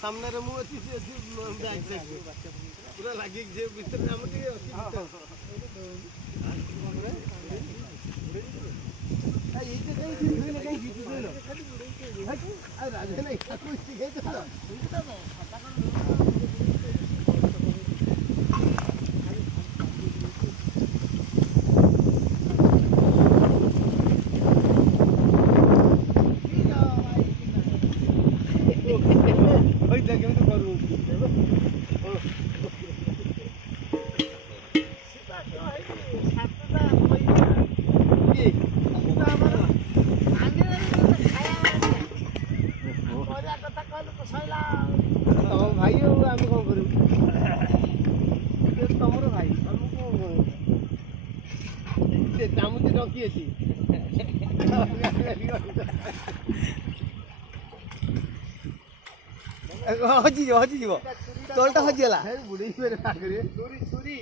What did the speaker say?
सामने पूरा लगे भीतर राजा नहीं भाई हो आम कौन करूँ तुम भाई आमको चामुची डकी अच्छी हजिज हजिज तलटा हजिगला बुढ़ी छुरी